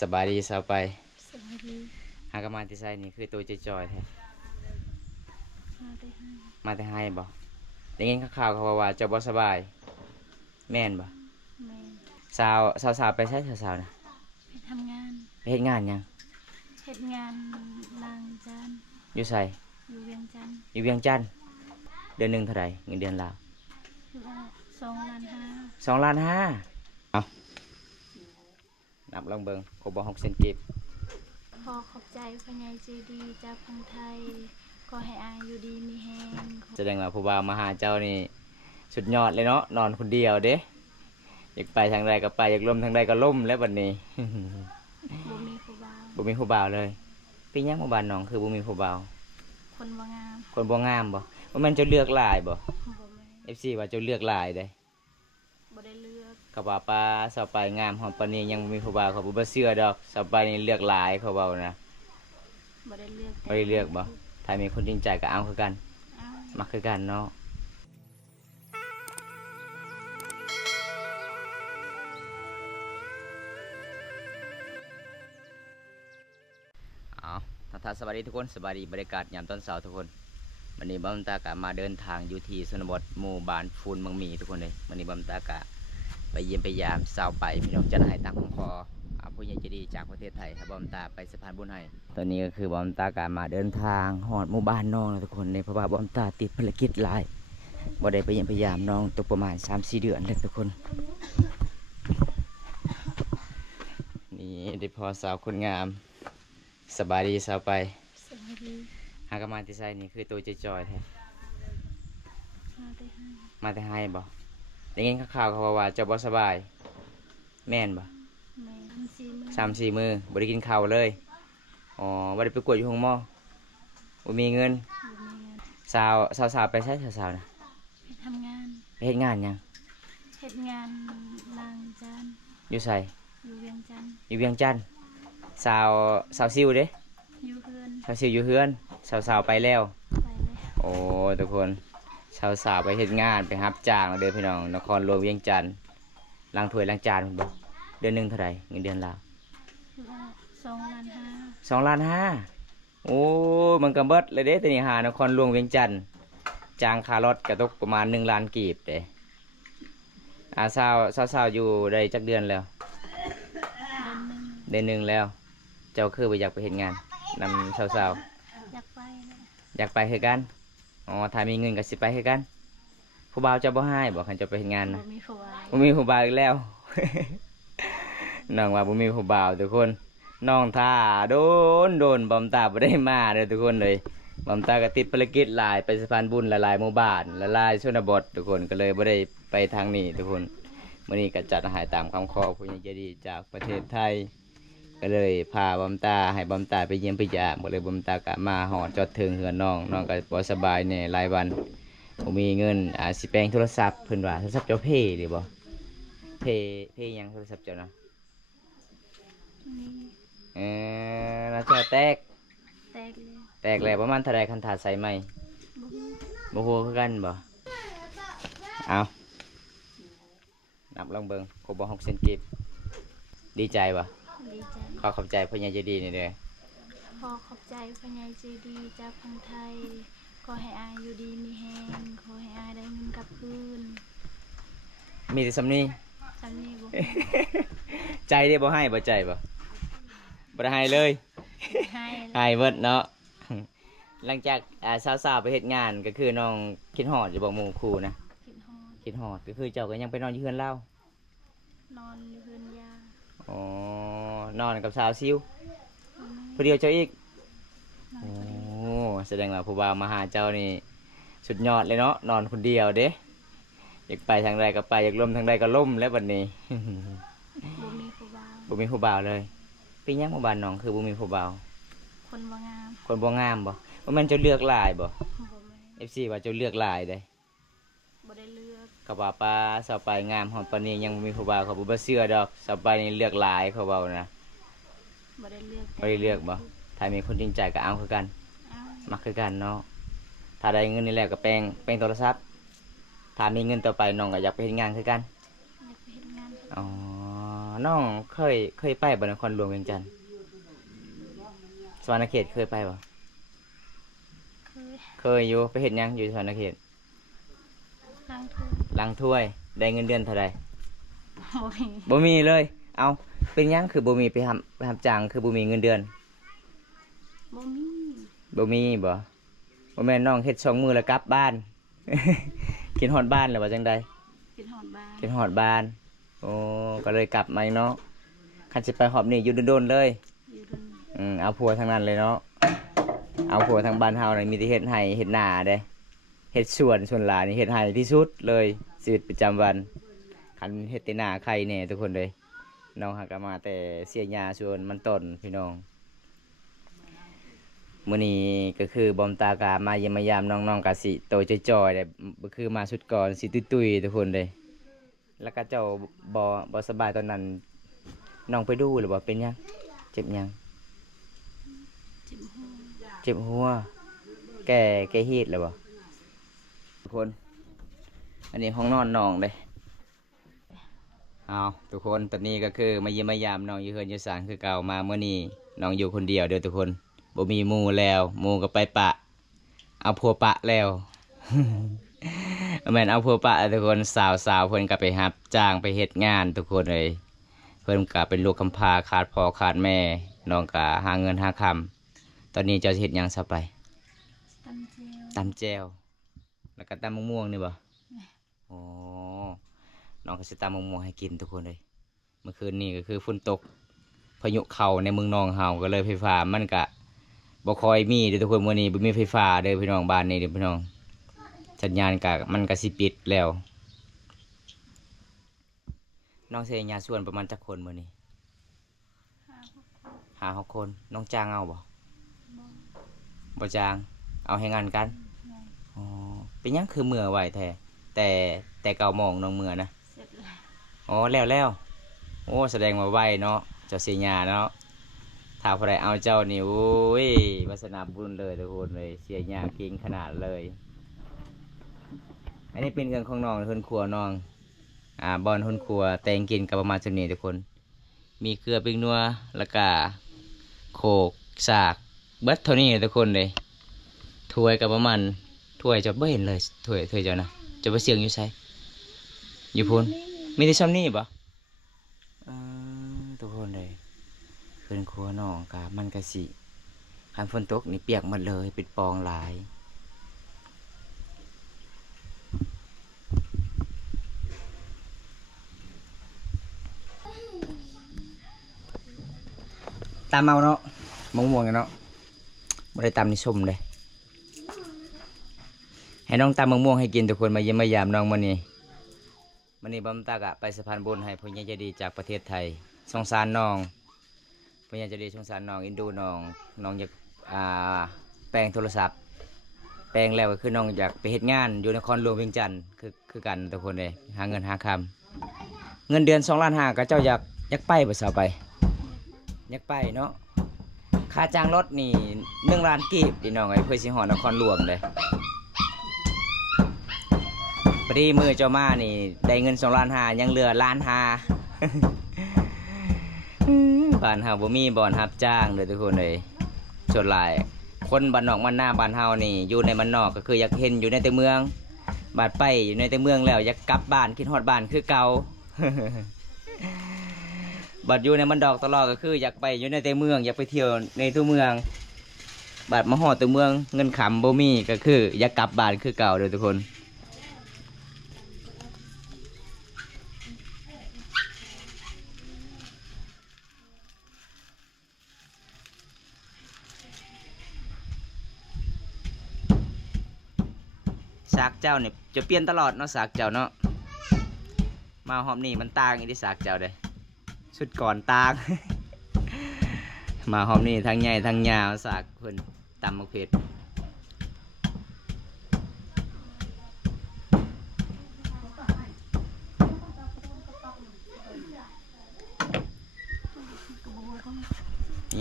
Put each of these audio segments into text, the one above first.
สบายดีสาวไปสวัสดีหากนมาที่ไซนี่คือตัวจอยๆแท้มาได้ให้มาแต่ให้บ่ได้ยินข่าวๆเขาว่าเจ้าบ่สบายแม่นบ่แม่สาวไปใช้สาวๆนะไปทำงานไปเฮ็ดงานหยังเฮ็ดงานล้างจานอยู่ไสอยู่เวียงจันทน์อยู่เวียงจันทน์เดือนหนึงเท่าไหร่เงินเดือนลาวอยู่ว่า2,500,0002,500,000เอานับลองเบิ่งครบบ่6เซนกีบขอขอบใจพระใหญ่ใจดีจากพังไทยขอให้อายอยู่ดีมีแฮงแสดงว่าผู้บ่าวมาหาเจ้านี่สุดยอดเลยเนาะนอนคนเดียวเด้อยากไปทางใดก็ไปอยากล่มทางใดก็ล่มแล้วบัดนี้ บ่มีผู้บ่าวบ่มีผู้บ่าวเลยเป็นหยังหมู่บ้านน้องคือบ่มีผู้บ่าวคนบ่งามคนบ่งามบ่ว่ามันจะเลือกหลายบ่ บ่แม่น FC ว่าจะเลือกหลายได้บ่ได้เลือก เขาว่าป้าสาวไปงามหอมปานนี้ยังบ่มีผู้บ่าวเขาบ่เชื่อดอกสาวไปนี่เลือกหลายเขาเว้านะบ่ได้เลือกบ่ได้เลือกบ่ถ้ามีคนจริงใจก็เอาคือกันเอา มักคือกันเนาะเอาทักสวัสดีทุกคนสวัสดีบรรยากาศยามตอนเช้าทุกคนวันนี้บัมตากะมาเดินทางอยู่ที่ชนบทหมู่บ้านฟูนเมืองมีทุกคนเลยวันนี้บัมตากะไปเยี่ยมไปยามสาวไปพี่น้องจะให้ตังค์คอผู้ใหญ่ใจดีจากประเทศไทยครับบัมตาไปสะพานบุญให้ตอนนี้ก็คือบัมตากะมาเดินทางหอดหมู่บ้านน้องนะทุกคนเลยเพราะว่าบัมตาติดภารกิจหลายบ่ได้ไปเยี่ยมไปยามน้องตกประมาณ 3-4 เดือนเลยทุกคนนี่ได้พอสาวคนงามสบายดีสาวไปสวัสดีหากนมาที่ไซนี่คือตัวจอยๆแท้มาได้ให้มาแต่ให้บ่ได้ยินข่าวๆเขาว่าเจ้าบ่สบายแม่นบ่แม่น4 มื้อ3-4 มื้อบ่ได้กินข้าวเลยอ๋อบ่ได้ไปกวดอยู่ห้องหมอบ่มีเงินบ่มีเงินสาวไปใช้สาวๆนะไปทำงานไปเฮ็ดงานหยังเฮ็ดงานล้างจานอยู่ไสอยู่เวียงจันทน์อยู่เวียงจันทน์สาวซิวเด้อยู่เฮือน สาวซิวอยู่เฮือนสาวไปแล้ว ไปแล้ว โอ้ทุกคนสาวไปเฮ็ดงานไปรับจ้างแล้วเด้อพี่น้องนครหลวงเวียงจันทน์ล้างถ้วยล้างจานพุ่นบ่เดือนหนึงเท่าไหร่เงินเดือนลาวอยู่ว่า2,500,000 2,500,000โอ้มันก็เบิดเลยเด้ตัวนี้หานครหลวงเวียงจันทน์จ้างค่ารถก็ตกประมาณ1 ล้านกีบเด้สาวอยู่ได้จักเดือนแล้วเดือนหนึงแล้วเจ้าคือบ่อยากไปเฮ็ดงานนำสาวอยากไปนะ ๆอยากไปคือกันอ๋อถ้ามีเงินก็สิไปคือกันผู้บ่าวเจ้าบ่ให้บ่คันเจ้าไปเฮ็ดงานบ่นะมีผัว บ่มีผู้บ่าวอีกแล้ว น้องว่าบ่มีผู้บ่าวทุกคนน้องท่าโดนบอมตาบ่ได้มาเด้อทุกคนเลยบอมตาก็ติดภารกิจหลายไปสะพานบุญหลายๆหมู่บ้านหลายๆชนบททุกคนก็เลยบ่ได้ไปทางนี้ทุกคนมื้อนี้ก็จัดอาหารตามคำขอผู้ใหญ่ใจดีจากประเทศไทยก็เลยพาบอมตาให้บอมตาไปเยี่ยมไปยามก็เลยบอมตาก็มาหอดจอดถึงเฮือนน้องก็บ่สบายแน่หลายวันบ่มีเงินสิแปลงโทรศัพท์เพิ่นว่าโทรศัพท์เจ้าเพหรือบ่เพหยังโทรศัพท์เจ้านะ นี่เอแล้วเจ้าแตกแตกเลย แตกแล้วประมาณเท่าไรคันถาดใส่ไหมบ่ฮู้บ่ฮู้คือกันบ่เอานับลองเบิ่งครบบ่6เซนกีบดีใจบ่ดีใจขอบใจพ่อใหญ่ใจดีนี่เด้อขอขอบใจพระใหญ่ใจดีจากพังไทยขอให้อายอยู่ดีมีแฮงขอให้อายได้เงินกลับคืน มีแต่สำนี้ ฉันนี่บ่ ใจได้บ่ให้บ่ใจบ่ได้ให้เลย ให้ ให้เบิดเนาะ หลังจากสาวๆไปเฮ็ดงานก็คือน้องคิดฮอดอยู่บ่หมู่คู่นะคิดฮอด คิดฮอดก็คือเจ้าก็ยังไปนอนอยู่เฮือนเรานอนอยู่เฮือนยา อ๋อนอนกับสาวซิวผู้เดียวเจ้าอีกโอ้แสดงว่าผู้บ่าวมาหาเจ้านี่สุดยอดเลยเนาะนอนคนเดียวเด้อยากไปทางใดก็ไปอยากล่มทางใดก็ล่มแล้วบัดนี้ บ่มีผู้บ่าว บ่มีผู้บ่าวเลยเป็นหยังหมู่บ้านน้องคือบ่มีผู้บ่าว คนบ่งาม คนบ่งามบ่ว่ามันเจะเลือกหลายบ่ บ่แม่น FC ว่าเจะเลือกหลายเด้ บ่ได้เลือก เขาว่าป้าสาวไปงามหอมปานนี้ยังบ่มีผู้บ่าวเขาบ่เชื่อดอกสาวไปนี่เลือกหลายเขาเว้านะ บ่ได้เลือก บ่ได้เลือกบ่ถ้ามีคนจริงใจก็เอาคือกัน เอา มักคือกันเนาะถ้าได้เงินนี่แหละก็แปลงโทรศัพท์ถ้ามีเงินต่อไปน้องก็อยากไปเฮ็ดงานคือกันอยากไปเฮ็ดงาน อ๋อ น้องเคยไปบ่นครหลวงเวียงจันทน์สวรรณเขตเคยไปบ่ เคย เคยอยู่ไปเฮ็ดหยังอยู่สวรรณเขต ล้างถ้วย ล้างถ้วยได้เงินเดือนเท่าใด บ่มี บ่มีเลย เอาเป็นหยังคือบ่มีไปทำจ้างคือบ่มีเงินเดือน บ่มี บ่มีบ่แม่นน้องเฮ็ด2 มื้อแล้วกลับบ้าน กินฮอดบ้านแล้วว่าจังใด กินหอดบ้าน กินฮอดบ้านโอ้ก็เลยกลับมาอีกเนาะคันสิไปฮอบนี่อยู่โดนๆเลย อยู่ดน เอาผัวทั้งนั้นเลยเนาะเอาผัวทั้งบ้านเฮานี่มีแต่เฮ็ดไร่เฮ็ดนาเด้เฮ็ดสวนหลายนี่เฮ็ดไร่ที่สุดเลยชีวิตประจำวันคันเฮ็ดแต่นาใครแน่ทุกคนเลยน้องหากนมาแต่เสียหญ้าสวนมันต้นพี่น้องมื้อนี้ก็คือบอมตากามาเยี่ยมมายามน้องๆกะสิโตจ้อยๆเด้บ่คือมาสุดก่อนสิตุ้ยๆทุกคนเลยแล้วก็เจ้าบ่สบายตอนนั้นน้องไปดูหรือว่าเป็นหยังเจ็บหยัง จิ้มหัว เจ็บหัวแกฮีดเลยบ่ทุกคน อันนี้ห้องนอนน้องเลยเอาทุกคนตอนนี้ก็คือมาเยี่ยมมายามน้องอยู่เฮือนอยู่ศาลคือเก่ามาเมื่อนี้น้องอยู่คนเดียวเด้อทุกคนบ่มีหมู่แล้วหมู่ก็ไปปะ เอาผัวปะแล้ว แม่นเอาผัวปะทุกคนสาวเพิ่นก็ไปรับจ้างไปเฮ็ดงานทุกคนเลยเพิ่นก็เป็นลูกกำพร้าขาดพ่อขาดแม่น้องก็หาเงินหาคำตอนนี้เจะเฮ็ดหยังซะไป ตำเจียว ตำแจวแล้วก็ตำมะม่วงนี่บ่อ๋อน้องก็สิตำมะม่วงให้กินทุกคนเลยเมื่อคืนนี้ก็คือฝนตกพายุเข้าในเมืองนองเฮาก็เลยไฟฟ้ามันก็บ่ค่อยมีเด้อทุกคนมื้อนี้บ่มีไฟฟ้าเด้อพี่น้องบ้านนี้เด้อพี่น้องสัญญาณก็มันก็สิปิดแล้วน้องเสียญาส่วนประมาณจักคนมื้อนี้ 5-6 คนน้องจ้างเอาบ่ บ่ บ่จ้างเอาให้งานกัน ไง อ๋อเป็นหยังคือเมื่อไหวแท้แต่เก่ามองน้องเมื่อนะ เสร็จแล้ว อ๋อแล้วโอ้แสดงว่าไหวเนาะเจ้าเสียญาเนาะถ้าใครเอาเจ้านี่โอ้ยวาสนาบุญเลยทุกคนเลยเสียญาเก่งขนาดเลยอันนี้เป็นเรื่องของน้องคนครัวน้องบอนคนครัวแต่งกินกับประมาณจุดนี้ทุกคน มีเกลือพริกนัวแล้วก็โขกสากเบิดเท่านี้ทุกคนเลยถ้วยกับประมาณถ้วยจะไม่เห็นเลยถ้วยเจ้านะจะไปเสียงอยู่ใช่อยู่พูนมีแต่ซ้ำนี่ปะทุกคนเลยเพื่อนครัวน้องกะมันกะสิคันฝนตกนี่เปียกหมดเลยเป็นปองหลายตามเอาเนาะมะม่วงเนาะไม่ได้ตามนิชมเลยให้น้องตามมะม่วงให้กินทุกคนมาเยี่ยมมายามน้องมื้อนี้บอมตากะไปสะพานบุญให้ผู้ใหญ่ใจดีจากประเทศไทยสงสารน้องผู้ใหญ่ใจดีสงสารน้องอินดูน้องอยากแปลงโทรศัพท์แปลงแล้วก็คือน้องอยากไปเฮ็ดงานอยู่นครหลวงเวียงจันทน์คือกันทุกคนเลยหาเงินหาคำเงินเดือน2.5 ล้านก็เจ้าอยากไปบ่สาวไปอยากไปเนาะค่าจ้างรถนี่1 ล้านกีบพี่น้องไอ้เพื่อสิฮอดนครหลวงเลยพอดีมือเจ้ามานี่ได้เงิน2.5 ล้านยังเหลือ1.5 ล้าน บ้านเฮาบ่มีบ่อนรับจ้างเลยทุกคนเลยส่วนหลายคนบ้านนอกบ้านหน้าบ้านเฮานี่อยู่ในบ้านนอกก็คืออยากเห็นอยู่ในแต่เมืองบ้านไปอยู่ในแต่เมืองแล้วอยากกลับบ้านคิดฮอดบ้านคือเก่า บัดอยู่ในมันดอกตลอดก็คืออยากไปอยู่ในแต่เมืองอยากไปเที่ยวในตัวเมืองบัดมาฮอดตัวเมืองเงินขำบ่มีก็คืออยากกลับบ้านคือเก่าเด้อทุกคนสากเจ้าเนี่ยจะเปลี่ยนตลอดเนาะสากเจ้าเนาะมาหอมนี่มันต่างอีที่สากเจ้าเด้ชุดก่อนต่าง มาหอมนี่ทั้งใหญ่ทั้งยาวสากเพิ่นตำมะเขือ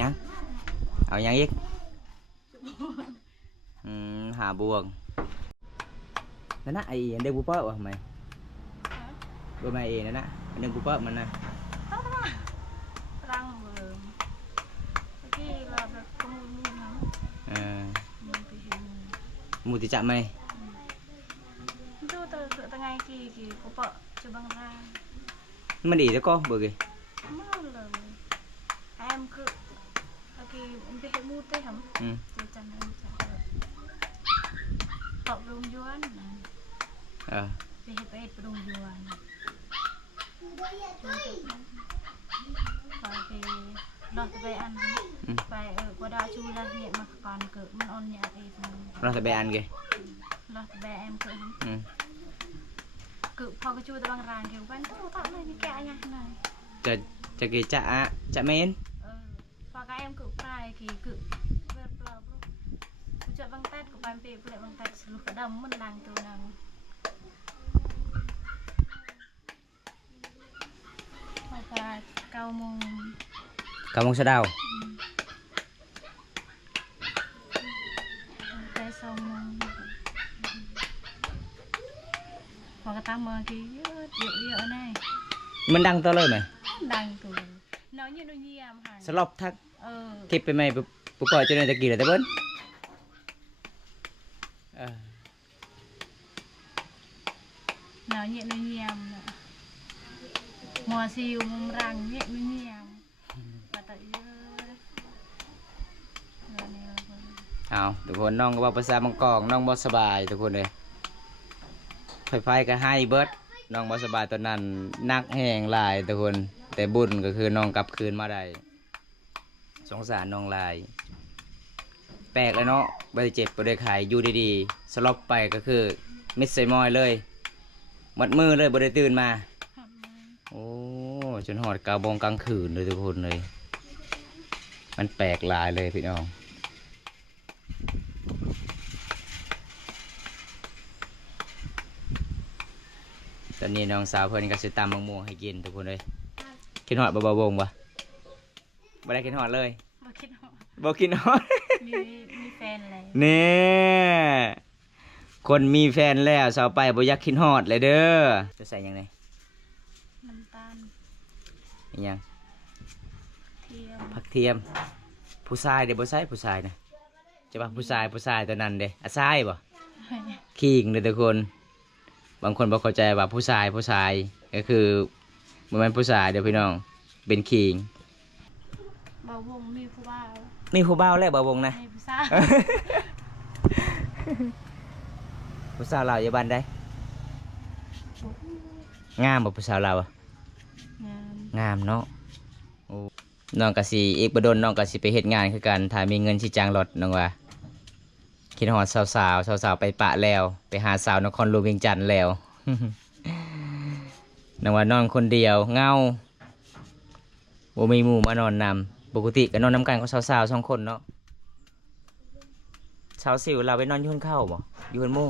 ยังเอายังอีกหาบวงนั่นนะไอ้เด็กบุปผาวะทำไม bữa mày nè nè đừng cúp bớt mình nè มูติจะไหม ดูตัวไงกี่กูเปาะจะบางราง มันดีแล้วก็เบอร์กี่ ไม่เลยem cứ cái em biết cái mút đấy hả tôi chẳng em chẳng được học rung yuan về hết về rung yuan và về lọt về ăn về ở qua đó chui ra nhẹ mà còn cỡ mình on nhẹ thìเราจะไปอันกี่ lọt về em cỡ cỡพอcái chui ta bằng ràng kiểu vẫn tôi tao này như kẹo nha này จะกี่จะเมน và các em cự prai thì cự vượt bờ chợ băng tét của bạn về lại băng tét lục cả đầm mình đang từ nào và cao mông กำลังสะดาว tay xong và cái ta mơ thì điệu này มันดังตัวเลยไหม đang từ nói như đôi nhi em hả สลบทัก ờ คลิปไปไหมปุ๊กปล่อยจนตะกี้เลยแต่เบิ้ล nói nhẹ đôi nhi em mùa siêu mông răng nhẹ đôi nhi em và tự เอาทุกคนน้องก็บอกภาษาบางกอกน้องบอสบายทุกคนเลยไฟก็ให้เบิร์ดน้องบอสบายตอนนั้นนักแห่งหลายทุกคนแต่บุญก็คือน้องกลับคืนมาได้สงสารน้องหลาย แปลกเลยเนาะบาดเจ็บบ่ได้ขายอยู่ดีๆสลบไปก็คือมิดใส่มอยเลยมัดมือเลยบ่ได้ตื่นมาโอ้จนหอด9 โมงกลางคืนเลยทุกคนเลยมันแปลกหลายเลยพี่น้องตอนนี้น้องสาวเพิ่นก็สิตำมะม่วงให้กินทุกคนเลยกินหอดบ่วงบ่ได้กินหอดเลย màคิดhọ บ่กินหอด มีแฟนเลย เนี่ยคนมีแฟนแล้วสาวไปบ่อยากกินหอดเลยเด้อจะใส่หยังไง น้ำตาล อีหยัง เทียม ผักเทียมผู้ชายเด้บ่ใส่ผู้ชายนะจะว่าผู้ชายตัวนั้นเด้อะชายบ่ขิงเด้อทุกคนบางคนบ่เข้าใจว่าผู้ชายก็คือบ่แม่นผู้ชายเด้อพี่น้องเป็นขิง เบาวงมีผู้บ่าว มีผู้บ่าวแล้วบ่วงนะ มีผู้สาว ผู้สาวลาวอยู่บ้านใดงามบ่ผู้สาวลาวอะ งาม งามเนาะโอ้น้องก็สิอีกบ่โดนน้องก็สิไปเฮ็ดงานคือกันถ้ามีเงินสิจ้างรถน้องว่าคิดฮอดสาวๆไปปะแล้ว ไปหาสาวนครหลวงเวียงจันทน์แล้ว น้องว่านอนคนเดียวเหงาบ่มีหมู่มานอนนำปกติก็นอนนำกันกับสาวๆ2 คนเนาะสาวสิวเราไปนอนอยู่บนเข้าบ่อยู่บนหมู่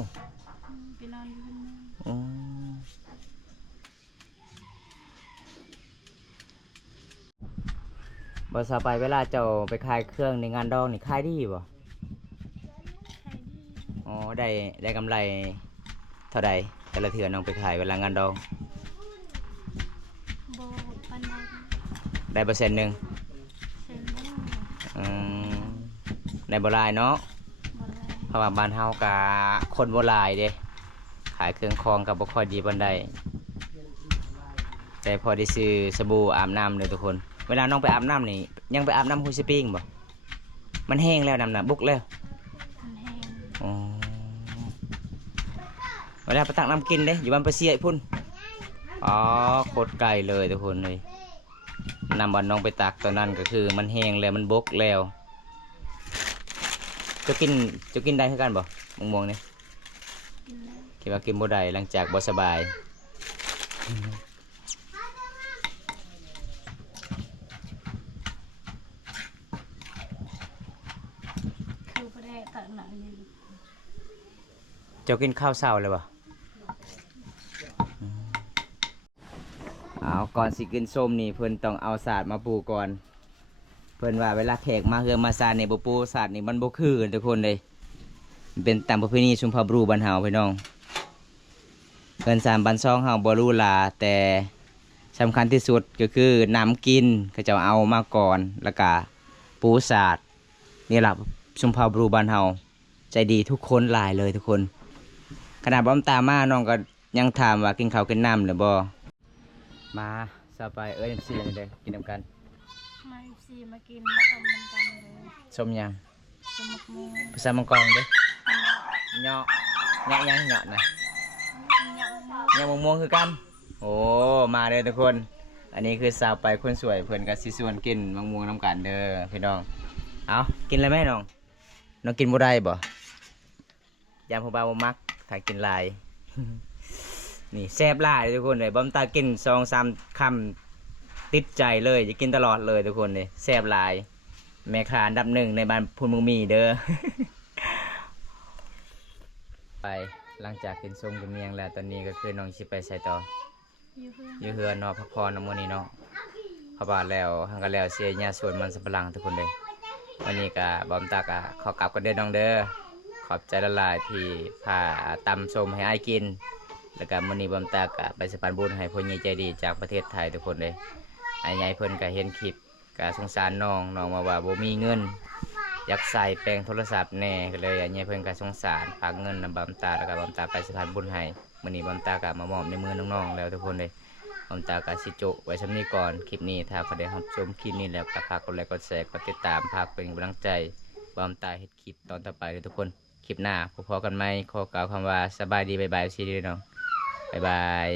ไปนอนอยู่ข้างนอก อ๋อบ่สาไปเวลาเจ้าไปขายเครื่องในงานดองนี่ขายดีบ่ ใครดี อ๋อได้กำไรเท่าใดแต่ละเทื่อน้องไปขายเวลางานดอง โบปันได ได้เปอร์เซ็นต์หนึ่ง เซนโบ อืมได้บ่หลายเนาะ บ่ได้ เพราะว่าบ้านเฮากะคนบ่หลายเด้ขายเครื่องคองกับบ่ค่อยดีปานใดแต่พอได้ซื้อสบู่อาบน้ำเลยทุกคน เวลาน้องไปอาบน้ำนี่ยังไปอาบน้ำคุยสปริงบ่มันแห้งแล้วน้ำน่ะบุกแล้ว มันแห้ง อ๋อเวลาไปตักน้ำกินเด้อยู่บ้านปะเสียไอ้พุ่นอ๋อโคตรไกลเลยทุกคนเลยนำบ้านน้องไปตักตอนนั้นก็คือมันแห้งแล้วมันบกแล้วจะกินได้คือกันบ่ม่วงๆนี่ กินแล้ว คิดว่ากินบ่ได้หลังจากบ่สบาย คือบ่ได้ตัดหนังนี่ เจ้ากินข้าวเช้าเลยบ่เอาก่อนสิกินส้มนี่เพิ่นต้องเอาสาดมาปูก่อน เพิ่นว่าเวลาแขกมาเฮือมาซานนี่บ่ปูสาดนี่มันบ่คือกันทุกคนเลยมันเป็นตามประเพณีชุมพรบรูบ้านเฮาพี่น้องเพิ่น3 บ้าน2เฮาบ่รู้หลาแต่สำคัญที่สุดก็คือน้ำกินเขาเจ้าเอามาก่อนแล้วก็ปูสาดนี่ล่ะชุมพรบรูบ้านเฮา ใจดีทุกคนหลายเลยทุกคนขนาดบอมตามมาน้องก็ยังถามว่ากินข้าวกินน้ำหรือบ่มาสบายMC เลยเด้อกินน้ำกัน มาซีมากินต้มน้ำกันเลย ส้มยัง สมุกมู ภาษามังกรเด้อเหาะยังเหาะนะ เหยาะมู ยังม่วงคือกันโอ้มาเลยทุกคนอันนี้คือสาวไปคนสวยเพิ่นก็สิชวนกินมะม่วงน้ำกันเด้อพี่น้องเอากินอะไรไหมน้องน้องกินบ่ได้บ่ยามผู้บ่าวบ่มักถ้ากินหลาย นี่แซ่บหลายทุกคนเลยบอมตากิน2-3 คำติดใจเลยจะกินตลอดเลยทุกคนเลยแซ่บหลายแม่ค้าอันดับ1ในบ้านพุ่นเมึงมีเด้อ ไปหลังจากกินส้มกับเมียงแล้วตอนนี้ก็คือน้องสิไปใส่ต่อ อยู่เพื่อนอยู่เฮือนเนาะพักผ่อนน้ำมื้อนี้เนาะเข้าบ้านแล้วหังก็แล้วเสียหญ้าสวนมันสำปะหลังทุกคนเลยวันนี้ก็บอมตาก็ขอกลับกันเด้อน้องเด้อขอบใจละลายที่พาตำส้มให้อ้ายกินแล้วก็มื้อนี้บอมตาก็ไปสะพานบุญให้พ่อใหญ่ใจดีจากประเทศไทยทุกคนเลยอ้ายใหญ่เพิ่นก็เห็นคลิปก็สงสารน้องมาว่าบ่มีเงินอยากใส่แปลงโทรศัพท์แน่ก็เลยอ้ายใหญ่เพิ่นก็สงสารฝากเงินนำบอมตาแล้วก็บอมตาไปสะพานบุญให้มื้อนี้บอมตาก็มามอบในมือน้องๆแล้วทุกคนเลยบอมตาก็สิจุไว้สำนี้ก่อนคลิปนี้ถ้าใครได้รับชมคลิปนี้แล้วก็ฝากกดไลค์กดแชร์กดติดตามฝากเป็นกำลังใจบอมตาเฮ็ดคลิปตอนต่อไปเลยทุกคนคลิปหน้าพบกันไหมขอกล่าวคำว่าสบายดีบ๊ายบายซีดีน้องบ๊ายบาย